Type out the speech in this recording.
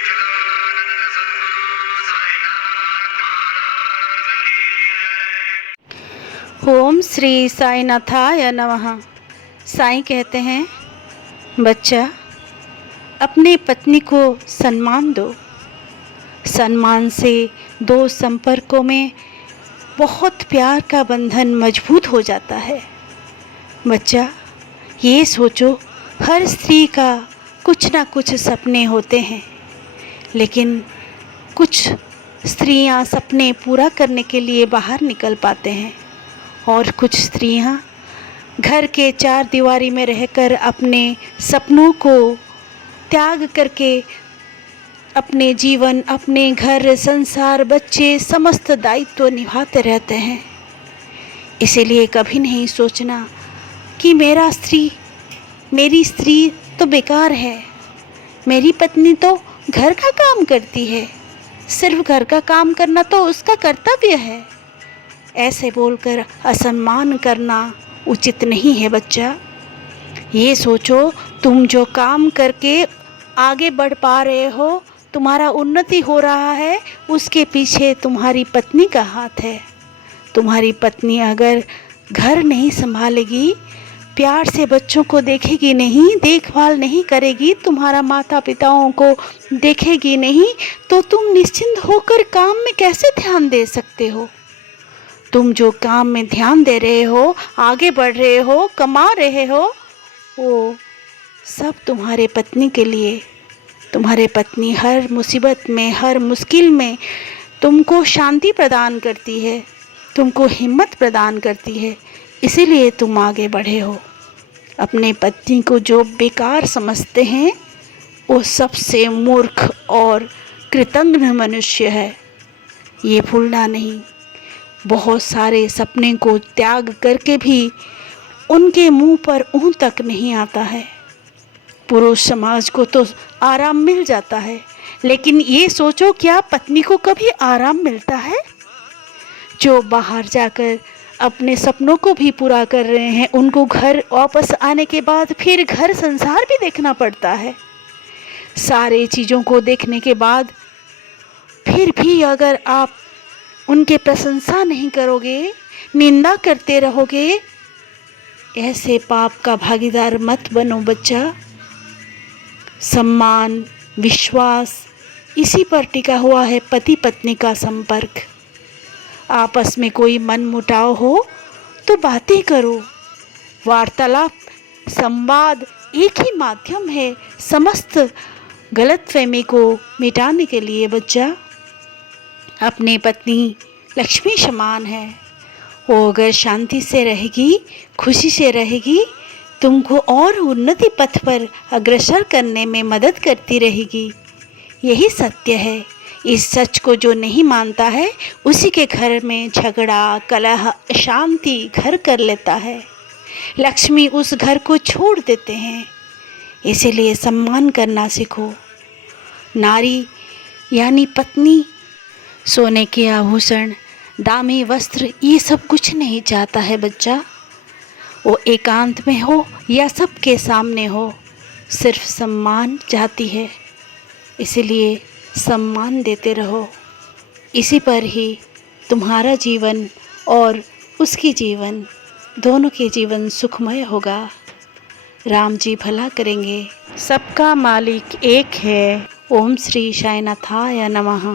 सच्चिदानंद सद्गुरु साईनाथ महाराज की जय। ओम श्री साईनाथाय नमः। साईं कहते हैं, बच्चा अपने पत्नी को सम्मान दो। सम्मान से दो संपर्कों में बहुत प्यार का बंधन मजबूत हो जाता है। बच्चा ये सोचो, हर स्त्री का कुछ ना कुछ सपने होते हैं, लेकिन कुछ स्त्रियां सपने पूरा करने के लिए बाहर निकल पाते हैं और कुछ स्त्रियां घर के चार दीवारी में रहकर अपने सपनों को त्याग करके अपने जीवन, अपने घर, संसार, बच्चे, समस्त दायित्व निभाते रहते हैं। इसीलिए कभी नहीं सोचना कि मेरी स्त्री तो बेकार है, मेरी पत्नी तो घर का काम करती है, सिर्फ घर का काम करना तो उसका कर्तव्य है। ऐसे बोलकर असम्मान करना उचित नहीं है बच्चा। ये सोचो, तुम जो काम करके आगे बढ़ पा रहे हो, तुम्हारा उन्नति हो रहा है, उसके पीछे तुम्हारी पत्नी का हाथ है। तुम्हारी पत्नी अगर घर नहीं संभालेगी, प्यार से बच्चों को देखेगी नहीं, देखभाल नहीं करेगी, तुम्हारा माता पिताओं को देखेगी नहीं, तो तुम निश्चिंत होकर काम में कैसे ध्यान दे सकते हो? तुम जो काम में ध्यान दे रहे हो, आगे बढ़ रहे हो, कमा रहे हो, वो सब तुम्हारे पत्नी के लिए। तुम्हारे पत्नी हर मुसीबत में, हर मुश्किल में तुमको शांति प्रदान करती है, तुमको हिम्मत प्रदान करती है, इसीलिए तुम आगे बढ़े हो। अपने पत्नी को जो बेकार समझते हैं, वो सबसे मूर्ख और कृतघ्न मनुष्य है। ये भूलना नहीं। बहुत सारे सपने को त्याग करके भी उनके मुंह पर ऊं तक नहीं आता है। पुरुष समाज को तो आराम मिल जाता है, लेकिन ये सोचो, क्या पत्नी को कभी आराम मिलता है? जो बाहर जाकर अपने सपनों को भी पूरा कर रहे हैं, उनको घर वापस आने के बाद फिर घर संसार भी देखना पड़ता है। सारे चीज़ों को देखने के बाद फिर भी अगर आप उनके प्रशंसा नहीं करोगे, निंदा करते रहोगे, ऐसे पाप का भागीदार मत बनो बच्चा। सम्मान, विश्वास, इसी पर टिका हुआ है पति पत्नी का संपर्क। आपस में कोई मनमुटाव हो तो बातें करो। वार्तालाप, संवाद एक ही माध्यम है समस्त गलतफहमी को मिटाने के लिए बच्चा। अपनी पत्नी लक्ष्मी समान है। वो अगर शांति से रहेगी, खुशी से रहेगी, तुमको और उन्नति पथ पर अग्रसर करने में मदद करती रहेगी। यही सत्य है। इस सच को जो नहीं मानता है, उसी के घर में झगड़ा, कलह, अशांति घर कर लेता है। लक्ष्मी उस घर को छोड़ देते हैं। इसीलिए सम्मान करना सीखो। नारी यानी पत्नी सोने के आभूषण, दामी वस्त्र, ये सब कुछ नहीं चाहता है बच्चा। वो एकांत में हो या सबके सामने हो, सिर्फ सम्मान चाहती है। इसलिए सम्मान देते रहो। इसी पर ही तुम्हारा जीवन और उसकी जीवन, दोनों के जीवन सुखमय होगा। राम जी भला करेंगे। सबका मालिक एक है। ओम श्री साईनाथाय नमः।